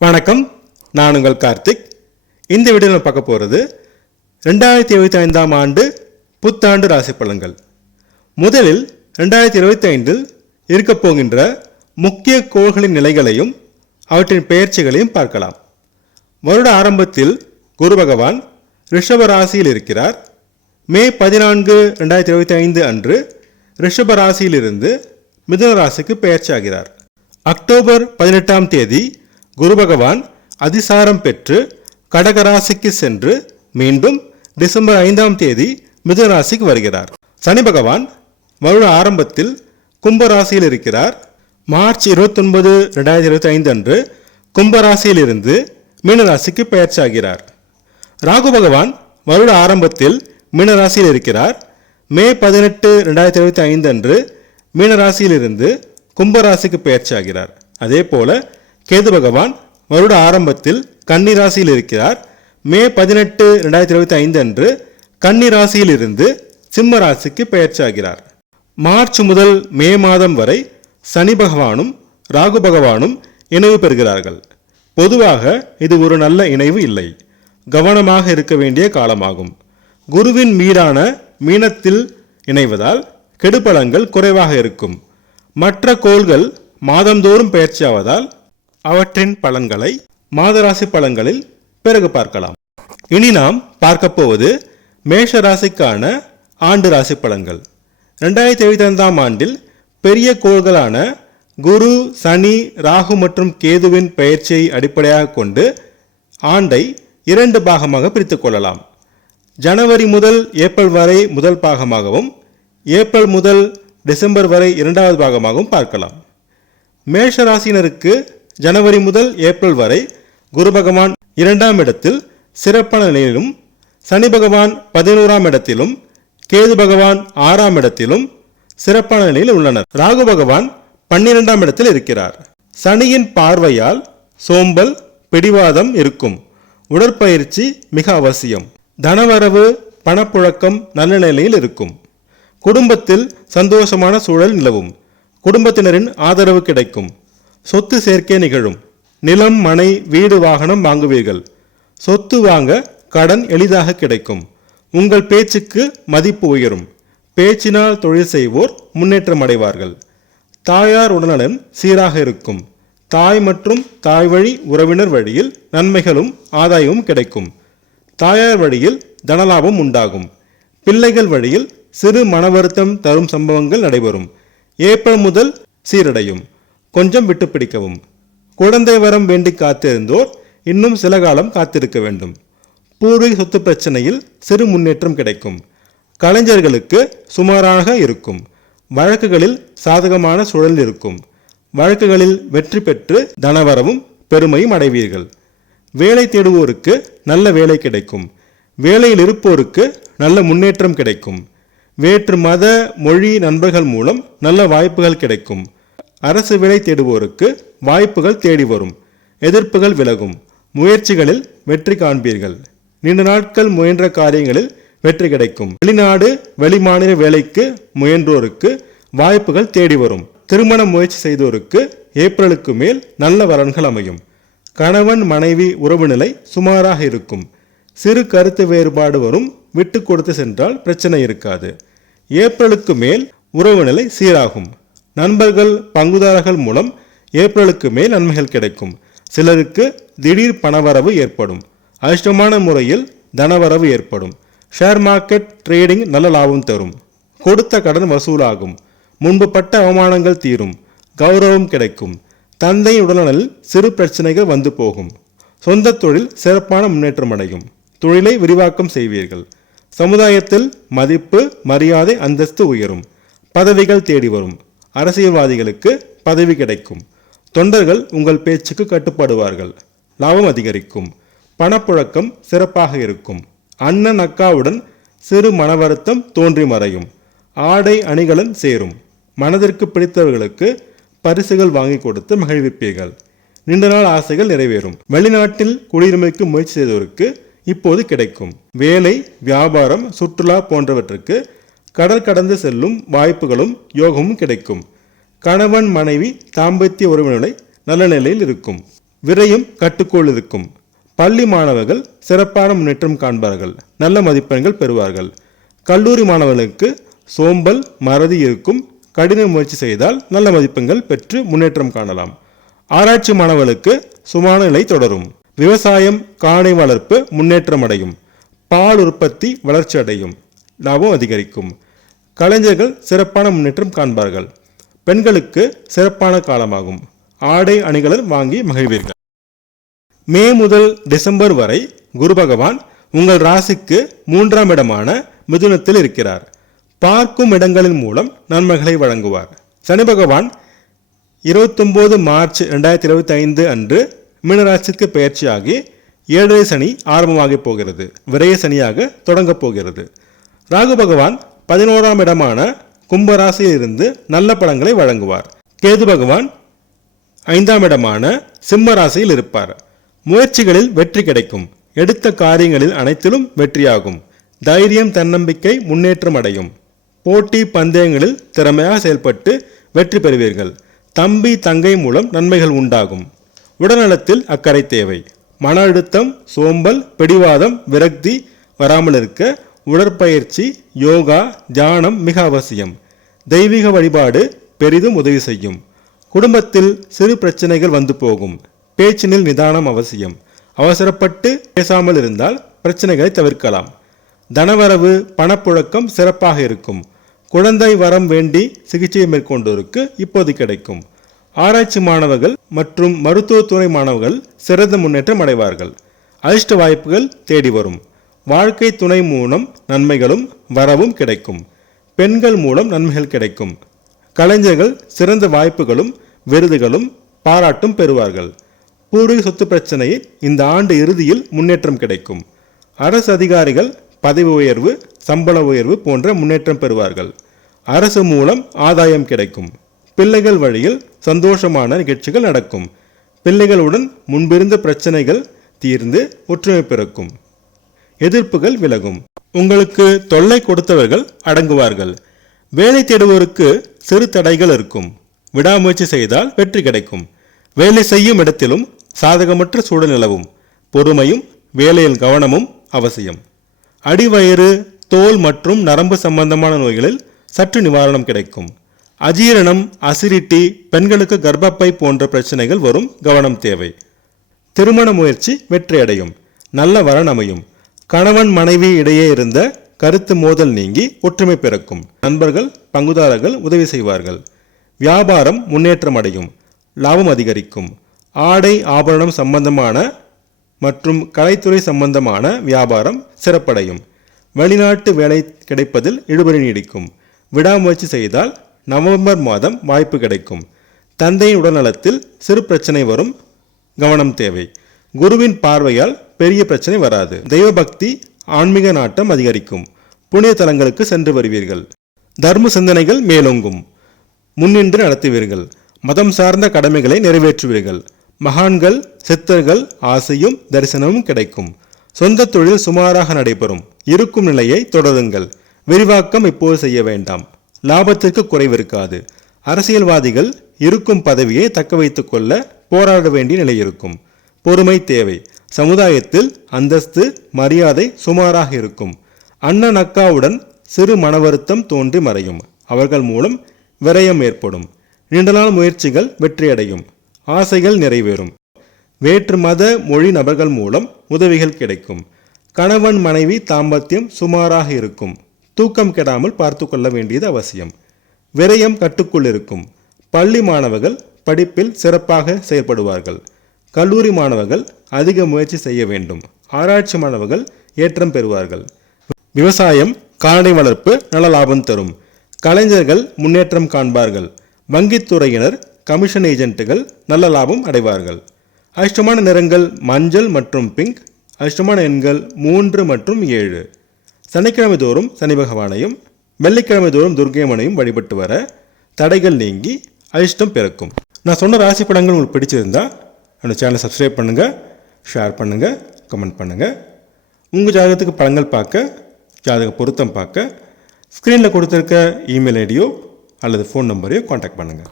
வணக்கம், நான் உங்கள் கார்த்திக். இந்த வீடியோவில் பார்க்க போகிறது 2025ஆம் ஆண்டு புத்தாண்டு ராசி பலன்கள். முதலில் 2025இல் இருக்கப் போகின்ற முக்கிய கோள்களின் நிலைகளையும் அவற்றின் பெயர்ச்சிகளையும் பார்க்கலாம். வருட ஆரம்பத்தில் குரு பகவான் ரிஷப ராசியில் இருக்கிறார். மே 14, 2025 அன்று ரிஷப ராசியிலிருந்து மிதுன ராசிக்கு பெயர்ச்சியாகிறார். அக்டோபர் 18ஆம் தேதி குரு பகவான் அதிசாரம் பெற்று கடகராசிக்கு சென்று மீண்டும் டிசம்பர் 5ஆம் தேதி மிதுன ராசிக்கு வருகிறார். சனி பகவான் வருட ஆரம்பத்தில் கும்பராசியில் இருக்கிறார். மார்ச் 29, 2025 அன்று கும்பராசியிலிருந்து மீனராசிக்கு பெயர்ச்சியாகிறார். ராகு பகவான் வருட ஆரம்பத்தில் மீனராசியில் இருக்கிறார். மே 18, 2025 அன்று மீனராசியிலிருந்து கும்பராசிக்கு பெயர்ச்சியாகிறார். அதே போல கேது பகவான் வருட ஆரம்பத்தில் கன்னி ராசியில் இருக்கிறார். மே 18, 2025 அன்று கன்னி ராசியில் இருந்து சிம்ம ராசிக்கு பெயர்ச்சியாகிறார். மார்ச் முதல் மே மாதம் வரை சனி பகவானும் ராகு பகவானும் இணைவு பெறுகிறார்கள். பொதுவாக இது ஒரு நல்ல இணைவு இல்லை. கவனமாக இருக்க வேண்டிய காலமாகும். குருவின் மீதான மீனத்தில் இணைவதால் கெடுபலங்கள் குறைவாக இருக்கும். மற்ற கோள்கள் மாதந்தோறும் பெயர்ச்சியாவதால் அவற்றின் பலன்களை மாதராசி பலன்களில் பிறகு பார்க்கலாம். இனி நாம் பார்க்க போவது மேஷ ராசிக்கான ஆண்டு ராசி பலன்கள். 2025ஆம் ஆண்டில் பெரிய கோள்களான குரு, சனி, ராகு மற்றும் கேதுவின் பெயர்ச்சியை அடிப்படையாக கொண்டு ஆண்டை 2 பாகமாக பிரித்துக் கொள்ளலாம். ஜனவரி முதல் ஏப்ரல் வரை முதல் பாகமாகவும், ஏப்ரல் முதல் டிசம்பர் வரை 2வது பாகமாகவும் பார்க்கலாம். மேஷ ராசினருக்கு ஜனவரி முதல் ஏப்ரல் வரை குரு பகவான் 2ஆம் இடத்தில் சிறப்பான நிலையிலும், சனி பகவான் 11ஆம் இடத்திலும், கேது பகவான் 6ஆம் இடத்திலும் சிறப்பான நிலையில் உள்ளனர். ராகு பகவான் 12ஆம் இடத்தில் இருக்கிறார். சனியின் பார்வையால் சோம்பல், பிடிவாதம் இருக்கும். உடற்பயிற்சி மிக அவசியம். தனவரவு, பணப்புழக்கம் நல்ல நிலையில் இருக்கும். குடும்பத்தில் சந்தோஷமான சூழல் நிலவும். குடும்பத்தினரின் ஆதரவு கிடைக்கும். சொத்து சேர்க்கை நிகழும். நிலம், மனை, வீடு, வாகனம் வாங்குவீர்கள். சொத்து வாங்க கடன் எளிதாக கிடைக்கும். உங்கள் பேச்சுக்கு மதிப்பு உயரும். பேச்சினால் தொழில் செய்வோர் முன்னேற்றம் அடைவார்கள். தாயார் உடல்நலன் சீராக இருக்கும். தாய் மற்றும் தாய் வழி உறவினர் வழியில் நன்மைகளும் ஆதாயமும் கிடைக்கும். தாயார் வழியில் தனலாபம் உண்டாகும். பிள்ளைகள் வழியில் சிறு மனவருத்தம் தரும் சம்பவங்கள் நடைபெறும். ஏப்ரல் முதல் சீரடையும். கொஞ்சம் விட்டு பிடிக்கவும். குழந்தை வரம் வேண்டி காத்திருந்தோர் இன்னும் சில காலம் காத்திருக்க வேண்டும். பூர்வீக சொத்து பிரச்சனையில் சிறு முன்னேற்றம் கிடைக்கும். கலைஞர்களுக்கு சுமாராக இருக்கும். வழக்குகளில் சாதகமான சூழல் இருக்கும். வழக்குகளில் வெற்றி பெற்று தனவரவும் பெருமையும் அடைவீர்கள். வேலை தேடுவோருக்கு நல்ல வேலை கிடைக்கும். வேலையில் இருப்போருக்கு நல்ல முன்னேற்றம் கிடைக்கும். வேற்று மத, மொழி நண்பர்கள் மூலம் நல்ல வாய்ப்புகள் கிடைக்கும். அரசு வேலை தேடுவோருக்கு வாய்ப்புகள் தேடி வரும். எதிர்ப்புகள் விலகும். முயற்சிகளில் வெற்றி காண்பீர்கள். நீண்ட நாட்கள் முயன்ற காரியங்களில் வெற்றி கிடைக்கும். வெளிநாடு, வெளிமாநில வேலைக்கு முயன்றோருக்கு வாய்ப்புகள் தேடி வரும். திருமண முயற்சி செய்தோருக்கு ஏப்ரலுக்கு மேல் நல்ல வரன்கள் அமையும். கணவன் மனைவி உறவு நிலை சுமாராக இருக்கும். சிறு கருத்து வேறுபாடு வரும். விட்டு கொடுத்து சென்றால் பிரச்சனை இருக்காது. ஏப்ரலுக்கு மேல் உறவு நிலை சீராகும். நண்பர்கள், பங்குதாரர்கள் மூலம் ஏப்ரலுக்கு மேல் நன்மைகள் கிடைக்கும். சிலருக்கு திடீர் பணவரவு ஏற்படும். அதிர்ஷ்டமான முறையில் தனவரவு ஏற்படும். ஷேர் மார்க்கெட், ட்ரேடிங் நல்ல லாபம் தரும். கொடுத்த கடன் வசூலாகும். முன்பு பட்ட அவமானங்கள் தீரும். கௌரவம் கிடைக்கும். தந்தை உடல்நலில் சிறு பிரச்சனைகள் வந்து போகும். சொந்த தொழில் சிறப்பான முன்னேற்றம் அடையும். தொழிலை விரிவாக்கம் செய்வீர்கள். சமுதாயத்தில் மதிப்பு, மரியாதை, அந்தஸ்து உயரும். பதவிகள் தேடி வரும். அரசியல்வாதிகளுக்கு பதவி கிடைக்கும். தொண்டர்கள் உங்கள் பேச்சுக்கு கட்டுப்படுவார்கள். லாபம் அதிகரிக்கும். பணப்புழக்கம் சிறப்பாக இருக்கும். அண்ணன் அக்காவுடன் சிறு மனவருத்தம் தோன்றி மறையும். ஆடை அணிகலன் சேரும். மனதிற்கு பிடித்தவர்களுக்கு பரிசுகள் வாங்கி கொடுத்து மகிழ்விப்பீர்கள். நீண்ட நாள் ஆசைகள் நிறைவேறும். வெளிநாட்டில் குடியுரிமைக்கு முயற்சி செய்தவருக்கு இப்போது கிடைக்கும். வேலை, வியாபாரம், சுற்றுலா போன்றவற்றுக்கு கடல் கடந்து செல்லும் வாய்ப்புகளும் யோகமும் கிடைக்கும். கணவன் மனைவி தாம்பத்திய உறவுநிலை நல்ல நிலையில் இருக்கும். விரையும் கட்டுக்கோள் இருக்கும். பள்ளி மாணவர்கள் சிறப்பான முன்னேற்றம் காண்பார்கள், நல்ல மதிப்பெண்கள் பெறுவார்கள். கல்லூரி மாணவர்களுக்கு சோம்பல் மறதி இருக்கும், கடின முயற்சி செய்தால் நல்ல மதிப்பெண்கள் பெற்று முன்னேற்றம் காணலாம். ஆராய்ச்சி மாணவர்களுக்கு சுமான நிலை தொடரும். விவசாயம் காணை வளர்ப்பு முன்னேற்றம் அடையும். பால் உற்பத்தி வளர்ச்சி அடையும், லாபம் அதிகரிக்கும். கலைஞர்கள் சிறப்பான முன்னேற்றம் காண்பார்கள். பெண்களுக்கு சிறப்பான காலமாகும். ஆடை அணிகலன் வாங்கி மகிழ்வீர்கள். மே முதல் டிசம்பர் வரை குரு பகவான் உங்கள் ராசிக்கு 3ஆம் இடமான மிதுனத்தில் இருக்கிறார். பார்க்கும் இடங்களின் மூலம் நன்மைகளை வழங்குவார். சனி பகவான் 29 மார்ச் 2025 அன்று மீனராசிக்கு பெயர்ச்சியாகி 7 சனி ஆரம்பமாகி போகிறது, விரைய சனியாக தொடங்கப் போகிறது. ராகு பகவான் 11ஆம் இடமான கும்பராசியில் இருந்து நல்ல பலன்களை வழங்குவார். கேது பகவான் 5ஆம் இடமான சிம்ம ராசியில் இருப்பார். முயற்சிகளில் வெற்றி கிடைக்கும். எடுத்த காரியங்களில் அனைத்திலும் வெற்றியாகும். தைரியம் தன்னம்பிக்கை முன்னேற்றம் அடையும். போட்டி பந்தயங்களில் திறமையாக செயல்பட்டு வெற்றி பெறுவீர்கள். தம்பி தங்கை மூலம் நன்மைகள் உண்டாகும். உடல்நலத்தில் அக்கறை தேவை. மன அழுத்தம் சோம்பல் பிடிவாதம் விரக்தி வராமல் இருக்க உடற்பயிற்சி யோகா தியானம் மிக அவசியம். தெய்வீக வழிபாடு பெரிதும் உதவி செய்யும். குடும்பத்தில் சிறு பிரச்சனைகள் வந்து போகும். பேச்சினில் நிதானம் அவசியம். அவசரப்பட்டு பேசாமல் இருந்தால் பிரச்சனைகளை தவிர்க்கலாம். தனவரவு பணப்புழக்கம் சிறப்பாக இருக்கும். குழந்தை வரம் வேண்டி சிகிச்சை மேற்கொண்டோருக்கு இப்போது கிடைக்கும். ஆராய்ச்சி மாணவர்கள் மற்றும் மருத்துவத்துறை மாணவர்கள் சிறந்த முன்னேற்றம் அடைவார்கள். அதிர்ஷ்ட வாய்ப்புகள் தேடி வரும். வாழ்க்கை துணை மூலம் நன்மைகளும் வரவும் கிடைக்கும். பெண்கள் மூலம் நன்மைகள் கிடைக்கும். கலைஞர்கள் சிறந்த வாய்ப்புகளும் விருதுகளும் பாராட்டும் பெறுவார்கள். பூர்வீக சொத்து பிரச்சனையில் இந்த ஆண்டு இறுதியில் முன்னேற்றம் கிடைக்கும். அரசு அதிகாரிகள் பதவி உயர்வு சம்பள உயர்வு போன்ற முன்னேற்றம் பெறுவார்கள். அரசு மூலம் ஆதாயம் கிடைக்கும். பிள்ளைகள் வழியில் சந்தோஷமான நிகழ்ச்சிகள் நடக்கும். பிள்ளைகளுடன் முன்பிருந்த பிரச்சனைகள் தீர்ந்து ஒற்றுமை பிறக்கும். எதிர்ப்புகள் விலகும். உங்களுக்கு தொல்லை கொடுத்தவர்கள் அடங்குவார்கள். வேலை தேடுவோருக்கு சிறு தடைகள் இருக்கும். விடாமுயற்சி செய்தால் வெற்றி கிடைக்கும். வேலை செய்யும் இடத்திலும் சாதகமற்ற சூழல் நிலவும். பொறுமையும் வேலையில் கவனமும் அவசியம். அடிவயிறு தோல் மற்றும் நரம்பு சம்பந்தமான நோய்களில் சற்று நிவாரணம் கிடைக்கும். அஜீரணம் அசிடிட்டி பெண்களுக்கு கர்ப்பப்பை போன்ற பிரச்சனைகள் வரும், கவனம் தேவை. திருமண முயற்சி வெற்றியடையும். நல்ல வரன் அமையும். கணவன் மனைவி இடையே இருந்த கருத்து மோதல் நீங்கி ஒற்றுமை பிறக்கும். நண்பர்கள் பங்குதாரர்கள் உதவி செய்வார்கள். வியாபாரம் முன்னேற்றம் அடையும். லாபம் அதிகரிக்கும். ஆடை ஆபரணம் சம்பந்தமான மற்றும் கலைத்துறை சம்பந்தமான வியாபாரம் சிறப்படையும். வெளிநாட்டு வேலை கிடைப்பதில் இழுபறி நீடிக்கும். விடாமுயற்சி செய்தால் நவம்பர் மாதம் வாய்ப்பு கிடைக்கும். தந்தையின் உடல்நலத்தில் சிறு பிரச்சனை வரும், கவனம் தேவை. குருவின் பார்வையால் பெரிய பிரச்சனை வராது. தெய்வ பக்தி ஆன்மீக நாட்டம் அதிகரிக்கும். புனித தலங்களுக்கு சென்று வருவீர்கள். தர்ம சிந்தனைகள் மேலோங்கும். முன்னின்று நடத்துவீர்கள். மதம் சார்ந்த கடமைகளை நிறைவேற்றுவீர்கள். மகான்கள் சித்தர்கள் ஆசையும் தரிசனமும் கிடைக்கும். சொந்த தொழில் சுமாராக நடைபெறும். இருக்கும் நிலையை தொடருங்கள். விரிவாக்கம் இப்போது செய்ய வேண்டாம். லாபத்திற்கு குறைவிருக்காது. அரசியல்வாதிகள் இருக்கும் பதவியை தக்க வைத்துக் கொள்ள போராட வேண்டிய நிலை இருக்கும். பொறுமை தேவை. சமுதாயத்தில் அந்தஸ்து மரியாதை சுமாராக இருக்கும். அண்ணன் அக்காவுடன் சிறு மனவருத்தம் தோன்றி மறையும். அவர்கள் மூலம் விரயம் ஏற்படும். நீண்ட நாள் முயற்சிகள் வெற்றியடையும். ஆசைகள் நிறைவேறும். வேற்று மத மொழி நபர்கள் மூலம் உதவிகள் கிடைக்கும். கணவன் மனைவி தாம்பத்தியம் சுமாராக இருக்கும். தூக்கம் கெடாமல் பார்த்து கொள்ள வேண்டியது அவசியம். விரயம் கட்டுக்குள் இருக்கும். பள்ளி மாணவர்கள் படிப்பில் சிறப்பாக செயல்படுவார்கள். கல்லூரி மாணவர்கள் அதிக முயற்சி செய்ய வேண்டும். ஆராய்ச்சி மாணவர்கள் ஏற்றம் பெறுவார்கள். விவசாயம் கால்நடை வளர்ப்பு நல்ல லாபம் தரும். கலைஞர்கள் முன்னேற்றம் காண்பார்கள். வங்கித்துறையினர் கமிஷன் ஏஜென்ட்டுகள் நல்ல லாபம் அடைவார்கள். அதிர்ஷ்டமான நிறங்கள் மஞ்சள் மற்றும் பிங்க். அதிர்ஷ்டமான எண்கள் 3 மற்றும் 7. சனிக்கிழமை தோறும் சனி பகவானையும் வெள்ளிக்கிழமை தோறும் துர்க்கையம்மனையும் வழிபட்டு வர தடைகள் நீங்கி அதிர்ஷ்டம் பிறக்கும். நான் சொன்ன ராசி படங்கள் உங்களுக்கு பிடிச்சிருந்தா என்னோட சேனலை சப்ஸ்கிரைப் பண்ணுங்கள், ஷேர் பண்ணுங்கள், கமெண்ட் பண்ணுங்கள். உங்கள் ஜாதகத்துக்கு படங்கள் பார்க்க, ஜாதக பொருத்தம் பார்க்க ஸ்க்ரீனில் கொடுத்துருக்க இமெயில் ஐடியோ அல்லது ஃபோன் நம்பரையோ காண்டாக்ட் பண்ணுங்கள்.